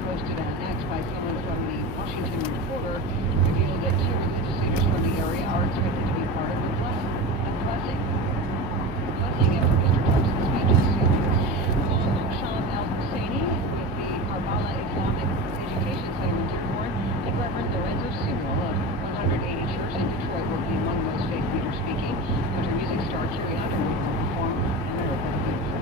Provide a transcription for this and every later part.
Posted on X by someone from the Washington Reporter revealed that two religious leaders from the area are expected to be part of the blessing after Mr. Trump's speech is soon. Sham al-Husseini with the Karbala Islamic Education Center in Dearborn and Reverend Lorenzo Sewell of 180 Church in Detroit will be among those faith leaders speaking. Country music star Carrie Underwood will perform America the Beautiful.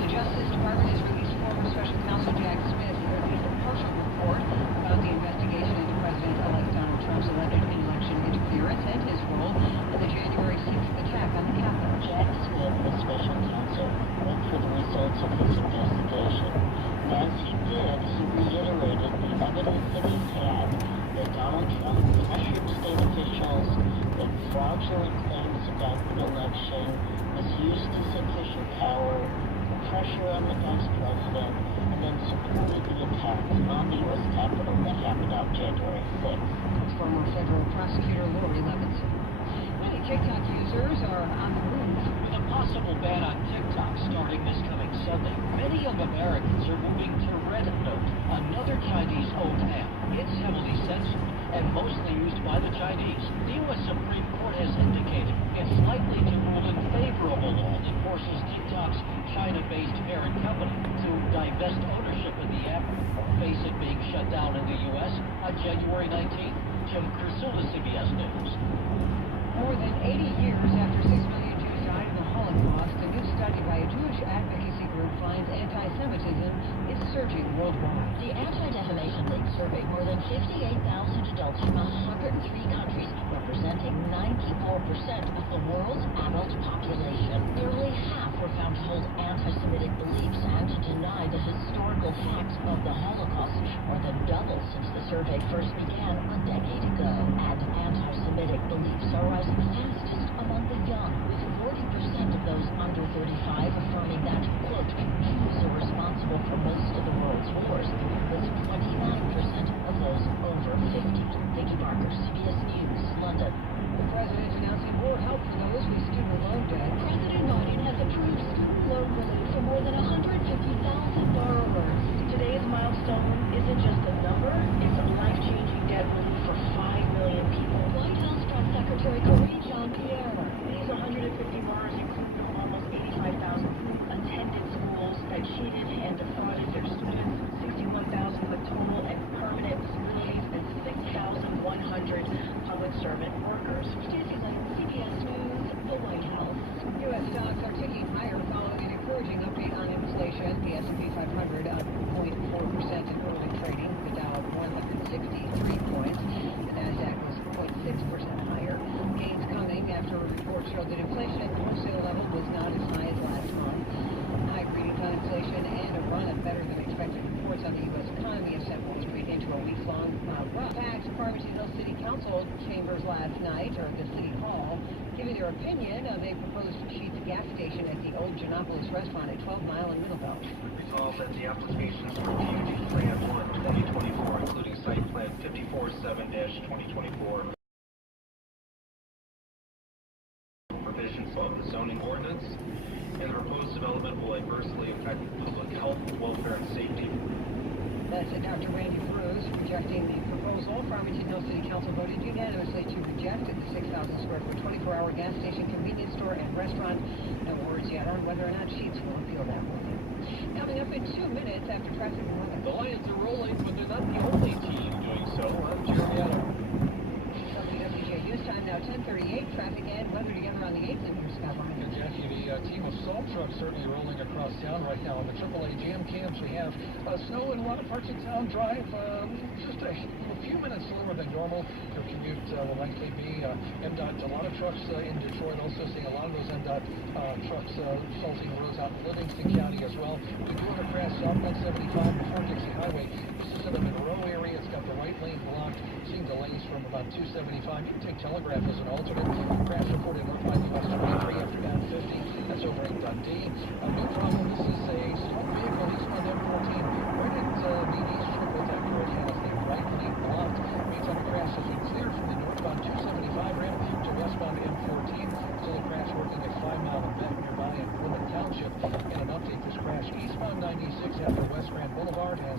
The Justice Department has released former Special Counsel Jack Smith released a partial report about the investigation into President-elect Donald Trump's alleged election interference and his role in the January 6th attack on the Capitol. Jack Smith, the special counsel, went for the results of his investigation. As he did, he reiterated the evidence that he had that Donald Trump pressured state officials, that fraudulent claims about the election was used to sufficient power, pressure on the vice president, and then supported the attacks on the U.S. Capitol that happened on January 6th. Former federal prosecutor Lori Levinson. Many TikTok users are on the move. With a possible ban on TikTok starting this coming Sunday, many young Americans are moving to Red Note, another Chinese-owned app. It's heavily censored and mostly used by the Chinese. The U.S. Supreme Court has indicated it's likely to rule in favor of a law that forces TikTok's China-based parent company to divest ownership of the app or face it being shut down in the U.S. on January 19th. Jim Krasula, CBS News. More than 80 years after 6 million Jews died in the Holocaust, a new study by a Jewish advocacy group finds anti-Semitism is surging worldwide. The Anti-Defamation League surveyed more than 58,000 adults from 103 countries, representing 94% of the world's adult population. Nearly half were found to hold anti-Semitic beliefs and to deny the historical facts of the Holocaust, more than double since the survey first began a decade ago. And anti-Semitic beliefs are rising fastest among the young, with 40% of those under 35 affirming that, quote, Jews are responsible for most of the world's wars, with 29% of those over 50. Vicki Barker, CBS News, London. The president announcing more help for those with student loan debt. President Biden has approved student loan relief for more than 150,000 borrowers. Today's milestone isn't just a number, it's a life-changing debt relief for 5 million people. White House Press Secretary Karine Jean-Pierre. These 150 borrowers include almost 85,000 who attended schools that cheated and defrauded their students, 61,000 with total and permanent disabilities, and 6,100 public servant workers. Stacey Lane, CBS News, the White House. U.S. stocks are ticking higher following an encouraging update on inflation. The S&P 500 up 0.4% in early trading. The Dow up 163 points. The Nasdaq was 0.6% higher. Gains coming after a report showed that inflation at the wholesale level was not as high as last month. High readings on inflation and a run of better than expected reports on the U.S. economy have sent Wall Street into a week-long run. Facts, Farmersville City Council chambers last night, or at the City Hall, giving their opinion of a proposed Sheetz gas station at the old Genopolis restaurant at 12 Mile in Middlebelt. Resolved that the applications for PUD Plan 1 2024, including Site Plan 54-7-2024, provisions of the zoning ordinance, and the proposed development will adversely affect public health, welfare, and safety. That's Dr. Randy Bruce rejecting the proposal. Farmington Hills City Council voted unanimously to reject the 6,000 square foot 24-hour gas station, convenience store, and restaurant. No words yet on whether or not Sheets will appeal that ruling. Coming up in 2 minutes after traffic and weather. The Lions are rolling, but they're not the only team doing so. I'm Jeremy Adams. WWJ News Time now 10:38. Traffic and weather together on the 8th. And here's Scott Ryan. Jackie, the team of salt trucks certainly rolling across town right now. On the AAA jam cams, we have snow in a lot of parts of town. Drive just a few minutes slower than normal. Your commute will likely be MDOT. A lot of trucks in Detroit. Also seeing a lot of those MDOT trucks salting roads out in Livingston County as well. We do have a crash south 175 before Dixie Highway. This is in the Monroe area. It's got the right lane blocked. Seeing delays from about 275. You can take Telegraph as an alternate. Crash reported northbound US 23 after down 50. That's over in Dundee. No problem. This is a small vehicle eastbound M14. Right at BD's triple decker. It has the right lane blocked. Meantime, the crash has been cleared from the northbound 275 ramp to westbound M14. Still a crash working at 5 Mile and back nearby in Plymouth Township. And an update, this crash eastbound 96 after West Grand Boulevard has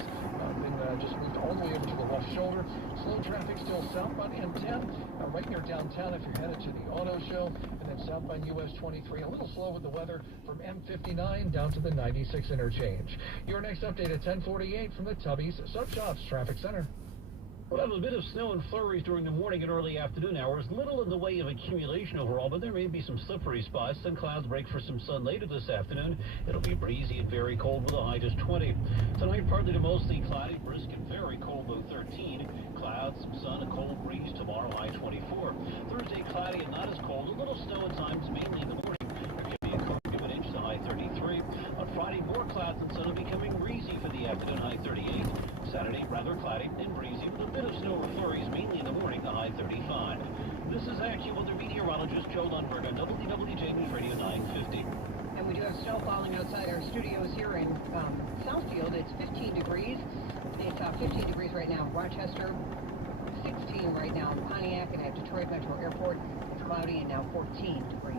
been just moved all the way over to the left shoulder. Slow traffic still southbound M10 right near downtown if you're headed to the auto show. And then southbound US 23 a little slow with the weather from M59 down to the 96 interchange. Your next update at 10:48 from the Tubby's Sub Shops Traffic Center. Well, a bit of snow and flurries during the morning and early afternoon hours. Little in the way of accumulation overall, but there may be some slippery spots. Then clouds break for some sun later this afternoon. It'll be breezy and very cold with a high just 20. Tonight, partly to mostly cloudy, brisk and very cold, low 13. Clouds, some sun, a cold breeze. Tomorrow, high 24. Thursday, cloudy and not as cold. A little snow at times, mainly in the morning. There could be a couple of an inch to high 33. On Friday, more clouds and sun will becoming breezy for the afternoon, high 38. Saturday, rather cloudy and breezy with a bit of snow or flurries, mainly in the morning, the high 35. This is AccuWeather meteorologist Joe Lundberg on WWJ News Radio 950. And we do have snow falling outside our studios here in Southfield. It's 15 degrees. It's 15 degrees right now in Rochester, 16 right now in Pontiac, and at Detroit Metro Airport. It's cloudy and now 14 degrees.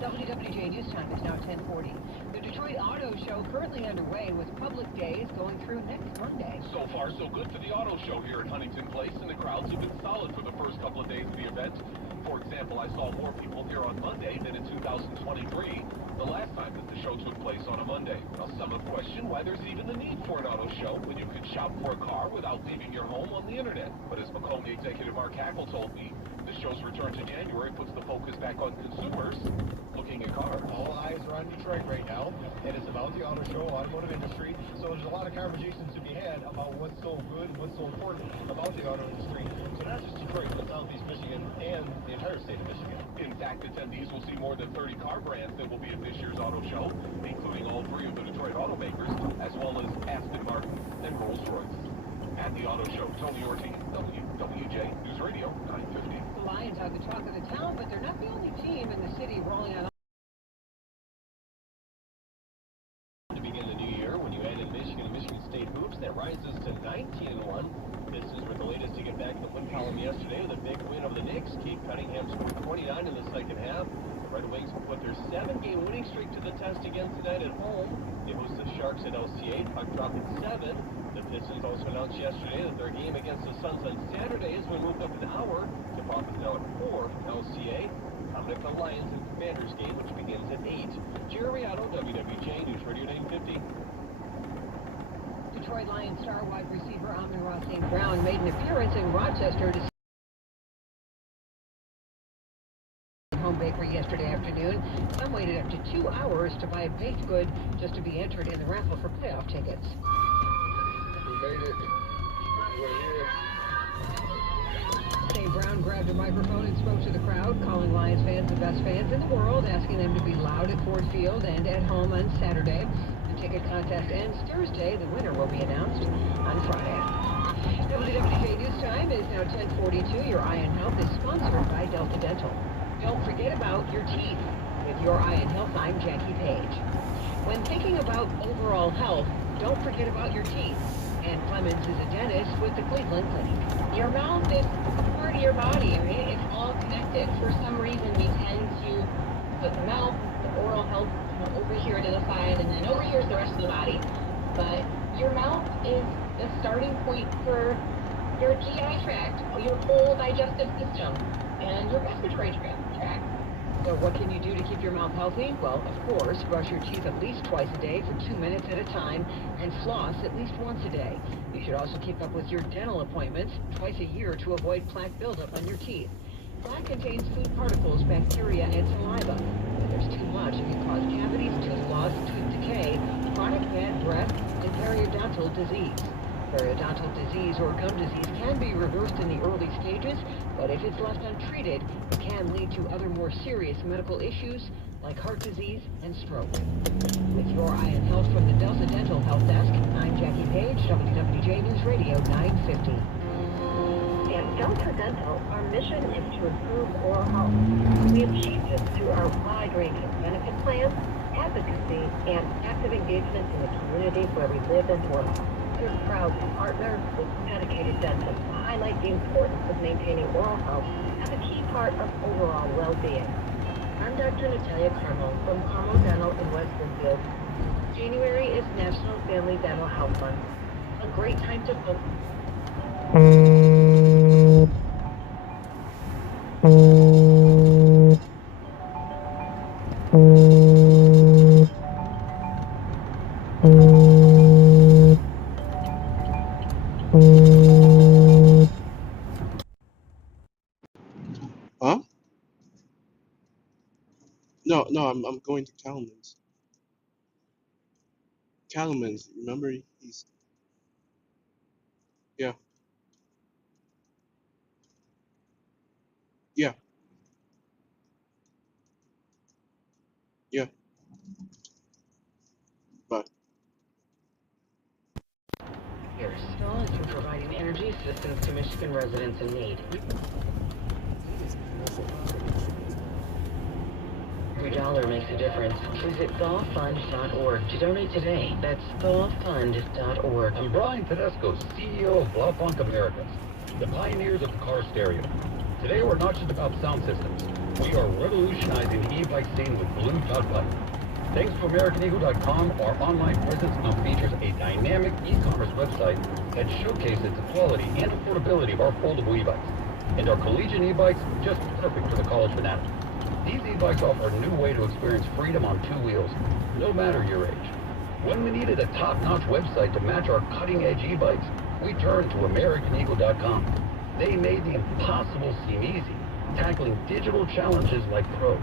WWJ News Time is now 10:40. The Detroit Auto Show currently underway with public days going through next Monday. So far, so good for the auto show here at Huntington Place, and the crowds have been solid for the first couple of days of the event. For example, I saw more people here on Monday than in 2023, the last time that the show took place on a Monday. Now, some have questioned why there's even the need for an auto show when you can shop for a car without leaving your home on the internet. But as Macomb executive Mark Hackle told me, the show's return to January puts the focus back on consumers looking at cars. All eyes are on Detroit right now, and it's about the auto show, automotive industry. So there's a lot of conversations to be had about what's so good, what's so important about the auto industry. So not just Detroit, but Southeast Michigan and the entire state of Michigan. In fact, attendees will see more than 30 car brands that will be at this year's auto show, including all three of the Detroit automakers, as well as Aston Martin and Rolls-Royce. At the auto show, Tony Ortiz, WWJ News Radio 950. The Lions are the talk of the town, but they're not the only team in the city rolling out. To begin the new year, when you add in Michigan and Michigan State hoops, that rises to 19-1. Pistons were the latest to get back in the win column yesterday with a big win over the Knicks. Kate Cunningham scored 29 in the second half. The Red Wings will put their 7-game winning streak to the test again tonight at home. They host the Sharks at LCA. Puck drop at 7. The Pistons also announced yesterday that their game against the Suns on Saturday has been moved up an hour. Tip-off is now at 4 from LCA. Coming up, the Lions and Commanders game, which begins at 8. Jeremy Otto, WWJ News Radio 950. Detroit Lions star wide receiver Amon-Ra St. Brown made an appearance in Rochester to home bakery yesterday afternoon. Some waited up to 2 hours to buy a baked good just to be entered in the raffle for playoff tickets. We made it. We're here. St. Brown grabbed a microphone and spoke to the crowd, calling Lions fans the best fans in the world, asking them to be loud at Ford Field and at home on Saturday. The ticket contest ends Thursday. The winner will be announced on Friday. WWJ News Time is now 10:42. Your Eye and Health is sponsored by Delta Dental. Don't forget about your teeth. With Your Eye and Health, I'm Jackie Page. When thinking about overall health, don't forget about your teeth. Ann Clemens is a dentist with the Cleveland Clinic. Your mouth is part of your body. I mean, it's all connected. For some reason, we tend to the mouth, the oral health over here to the side, and then over here is the rest of the body. But your mouth is the starting point for your GI tract, your whole digestive system, and your respiratory tract. So what can you do to keep your mouth healthy? Well, of course, brush your teeth at least twice a day for 2 minutes at a time, and floss at least once a day. You should also keep up with your dental appointments twice a year to avoid plaque buildup on your teeth. Plaque contains food particles, bacteria, and saliva. If there's too much, it can cause cavities, tooth loss, tooth decay, chronic bad breath, and periodontal disease. Periodontal disease or gum disease can be reversed in the early stages, but if it's left untreated, it can lead to other more serious medical issues like heart disease and stroke. With your eye and health from the Delta Dental Health Desk, I'm Jackie Page, WWJ News Radio 950. At Delta Dental, our mission is to improve oral health. We achieve this through our wide range of benefit plans, advocacy, and active engagement in the communities where we live and work. We're proud to partner with dedicated dentists to highlight the importance of maintaining oral health as a key part of overall well-being. I'm Dr. Natalia Carmel from Carmel Dental in West Bloomfield. January is National Family Dental Health Month. A great time to focus. Huh? No, I'm going to Cattleman's. Cattleman's, remember he's yeah, yeah, yeah. But Here's Stone for providing energy assistance to Michigan residents in need. Every dollar makes a difference. Visit thefund.org to donate today. That's thefund.org. I'm Brian Tedesco, CEO of Blaupunkt Americas, the pioneers of the car stereo. Today we're not just about sound systems. We are revolutionizing the e-bike scene with Blue Dot Bike. Thanks to AmericanEagle.com, our online presence now features a dynamic e-commerce website that showcases the quality and affordability of our foldable e-bikes. And our collegiate e-bikes, just perfect for the college fanatic. These e-bikes offer a new way to experience freedom on two wheels, no matter your age. When we needed a top-notch website to match our cutting-edge e-bikes, we turned to AmericanEagle.com. They made the impossible seem easy, tackling digital challenges like pros.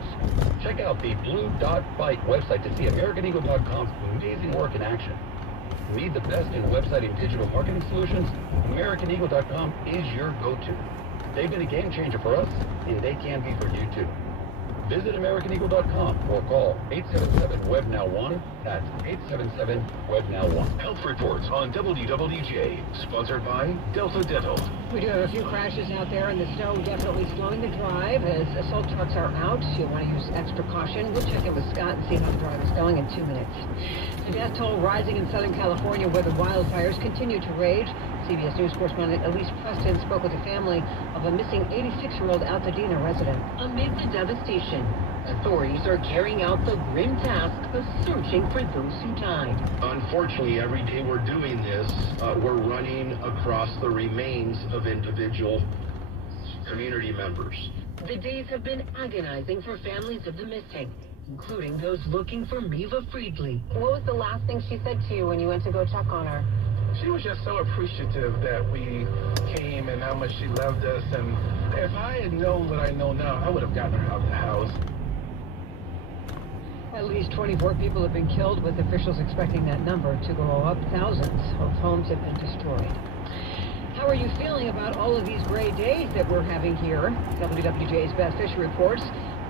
Check out the Blue Dot Bike website to see AmericanEagle.com's amazing work in action. Need the best in website and digital marketing solutions? AmericanEagle.com is your go-to. They've been a game changer for us, and they can be for you too. Visit AmericanEagle.com or call 877-WEB-NOW-1. That's 877-WEB-NOW-1. Health reports on WWJ, sponsored by Delta Dental. We do have a few crashes out there, and the snow definitely slowing the drive as assault trucks are out. You'll want to use extra caution. We'll check in with Scott and see how the drive is going in 2 minutes. The death toll rising in Southern California where the wildfires continue to rage. CBS News correspondent Elise Preston spoke with the family of a missing 86-year-old Altadena resident. Amid the devastation, authorities are carrying out the grim task of searching for those who died. Unfortunately, every day we're doing this, we're running across the remains of individual community members. The days have been agonizing for families of the missing, including those looking for Miva Friedley. What was the last thing she said to you when you went to go check on her? She was just so appreciative that we came and how much she loved us. And if I had known what I know now, I would have gotten her out of the house. At least 24 people have been killed, with officials expecting that number to go up. Thousands of homes have been destroyed. How are you feeling about all of these gray days that we're having here? WWJ's Beth Fisher reports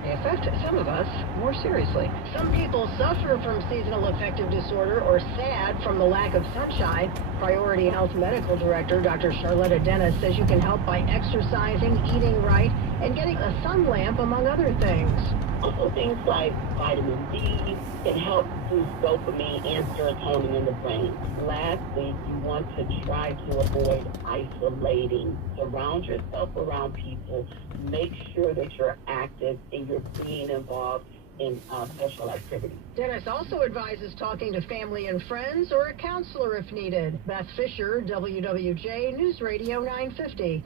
they affect some of us more seriously. Some people suffer from seasonal affective disorder or SAD from the lack of sunshine. Priority Health Medical Director Dr. Charlotta Dennis says you can help by exercising, eating right, and getting a sun lamp, among other things. Also, things like vitamin D can help boost dopamine and serotonin in the brain. Lastly, you want to try to avoid isolating. Surround yourself around people. Make sure that you're active and you're being involved in special activity. Dennis also advises talking to family and friends or a counselor if needed. Beth Fisher, WWJ News Radio 950.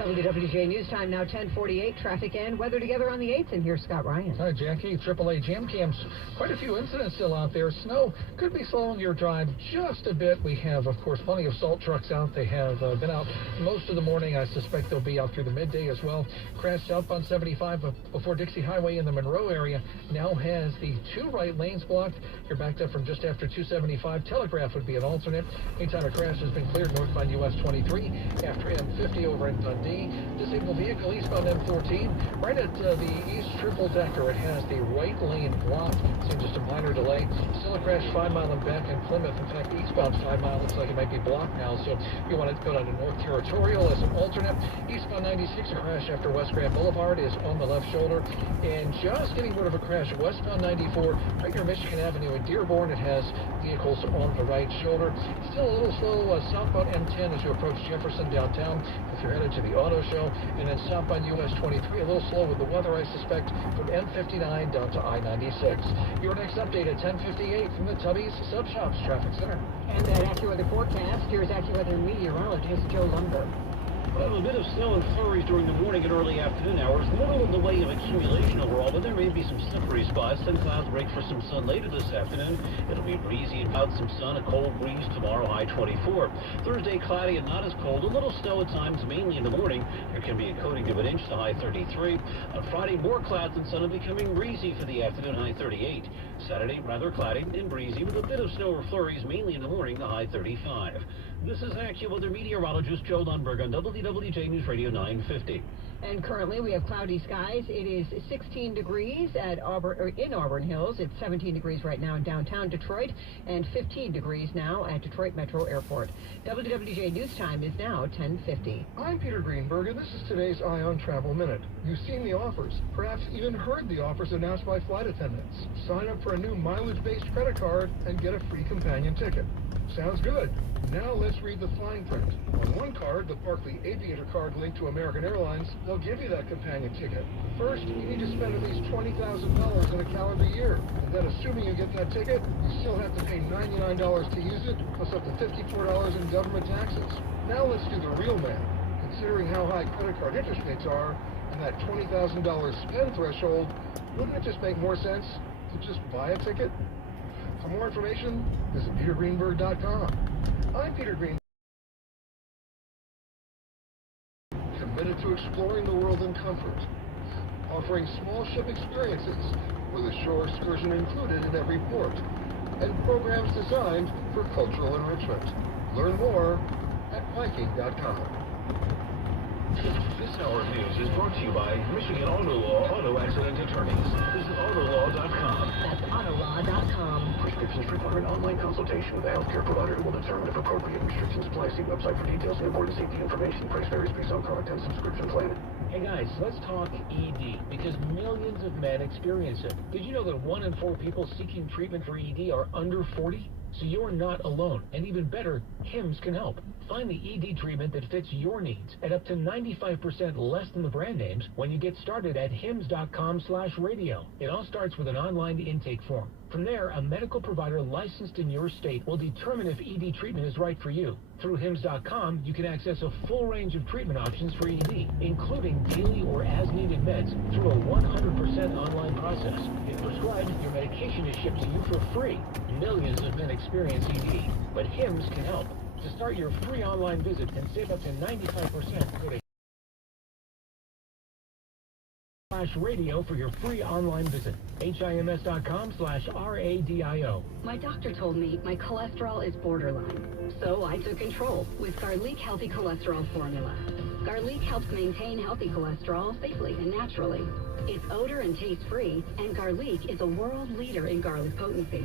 WWJ News Time now 10:48. Traffic and weather together on the 8th, and here's Scott Ryan. Hi, Jackie. AAA jam cams. Quite a few incidents still out there. Snow could be slowing your drive just a bit. We have, of course, plenty of salt trucks out. They have been out most of the morning. I suspect they'll be out through the midday as well. Crash southbound 75 before Dixie Highway in the Monroe area now has the 2 right lanes blocked. You're backed up from just after 275. Telegraph would be an alternate. Anytime a crash has been cleared northbound US 23 after M50 over in Dundee. Disabled vehicle eastbound M14 right at the east triple decker. It has the right lane blocked. So just a minor delay. Still a crash 5 Mile and back in Plymouth. In fact, eastbound 5 Mile looks like it might be blocked now. So if you want to go down to North Territorial as an alternate. Eastbound 96, a crash after West Grand Boulevard is on the left shoulder. And just getting rid of a crash westbound 94 right near Michigan Avenue in Dearborn. It has vehicles on the right shoulder. Still a little slow southbound M10 as you approach Jefferson downtown. If you're headed to the auto show, and then southbound US 23, a little slow with the weather, I suspect, from M59 down to I-96. Your next update at 10:58 from the Tubby's Sub Shops Traffic Center. And that AccuWeather forecast, here's AccuWeather meteorologist Joe Lumber. Well, a bit of snow and flurries during the morning and early afternoon hours. Little in the way of accumulation overall, but there may be some slippery spots. Some clouds break for some sun later this afternoon. It'll be breezy and out some sun, a cold breeze tomorrow, high 24. Thursday, cloudy and not as cold. A little snow at times, mainly in the morning. There can be a coating of an inch, the high 33. On Friday, more clouds and sun, and becoming breezy for the afternoon, high 38. Saturday, rather cloudy and breezy with a bit of snow or flurries, mainly in the morning, the high 35. This is AccuWeather meteorologist Joe Lundberg on WWJ News Radio 950. And currently we have cloudy skies. It is 16 degrees at in Auburn Hills. It's 17 degrees right now in downtown Detroit and 15 degrees now at Detroit Metro Airport. WWJ News Time is now 10:50. I'm Peter Greenberg, and this is today's Eye on Travel Minute. You've seen the offers, perhaps even heard the offers announced by flight attendants. Sign up for a new mileage-based credit card and get a free companion ticket. Sounds good. Now let's read the fine print. On one card, the Barclay Aviator card linked to American Airlines, they'll give you that companion ticket. First, you need to spend at least $20,000 in a calendar year. And then assuming you get that ticket, you still have to pay $99 to use it, plus up to $54 in government taxes. Now let's do the real math. Considering how high credit card interest rates are, and that $20,000 spend threshold, wouldn't it just make more sense to just buy a ticket? For more information, visit petergreenberg.com. I'm Peter Greenberg, committed to exploring the world in comfort, offering small ship experiences with a shore excursion included in every port, and programs designed for cultural enrichment. Learn more at Viking.com. This hour of news is brought to you by Michigan Auto Law Auto Accident Attorneys. Visit autolaw.com. That's autolaw.com. Prescriptions require an online consultation with a healthcare provider who will determine if appropriate restrictions apply. See website for details and important safety information. Price varies based on product and subscription plan. Hey guys, let's talk ED, because millions of men experience it. Did you know that 1 in 4 people seeking treatment for ED are under 40? So you're not alone. And even better, HIMS can help. Find the ED treatment that fits your needs at up to 95% less than the brand names when you get started at hims.com/radio. It all starts with an online intake form. From there, a medical provider licensed in your state will determine if ED treatment is right for you. Through hims.com, you can access a full range of treatment options for ED, including daily or as-needed meds through a 100% online process. If prescribed, your medication is shipped to you for free. Millions of men experience ED, but HIMS can help. To start your free online visit and save up to 95%, go to /radio for your free online visit. HIMS.com/RADIO. My doctor told me my cholesterol is borderline, so I took control with Garlic Healthy Cholesterol Formula. Garlic helps maintain healthy cholesterol safely and naturally. It's odor and taste free, and Garlic is a world leader in garlic potency.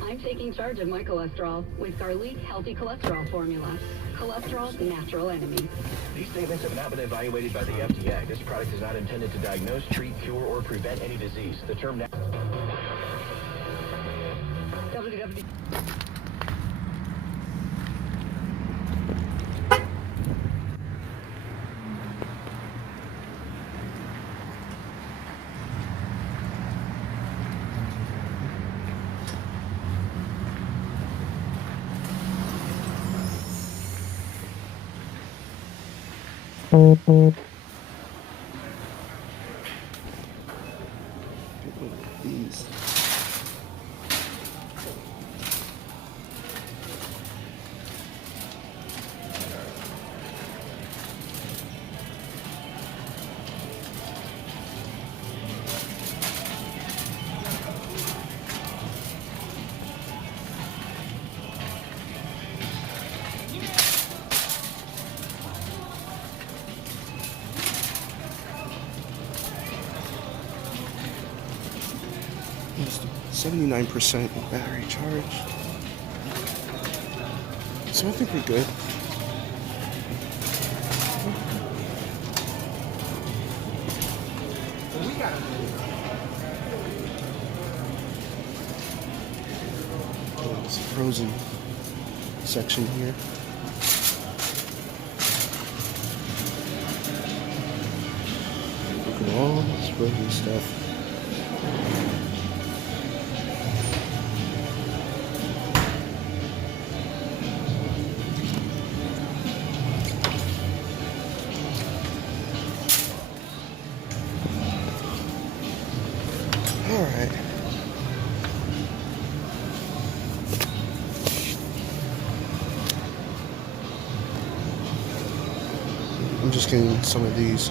I'm taking charge of my cholesterol with Garlic Healthy Cholesterol Formula. Cholesterol's natural enemy. These statements have not been evaluated by the FDA. This product is not intended to diagnose, treat, cure, or prevent any disease. The term WW. These. It's 79% battery charge. So I think we're good. Oh, it's a frozen section here. Look at all this frozen stuff. Alright. I'm just getting some of these.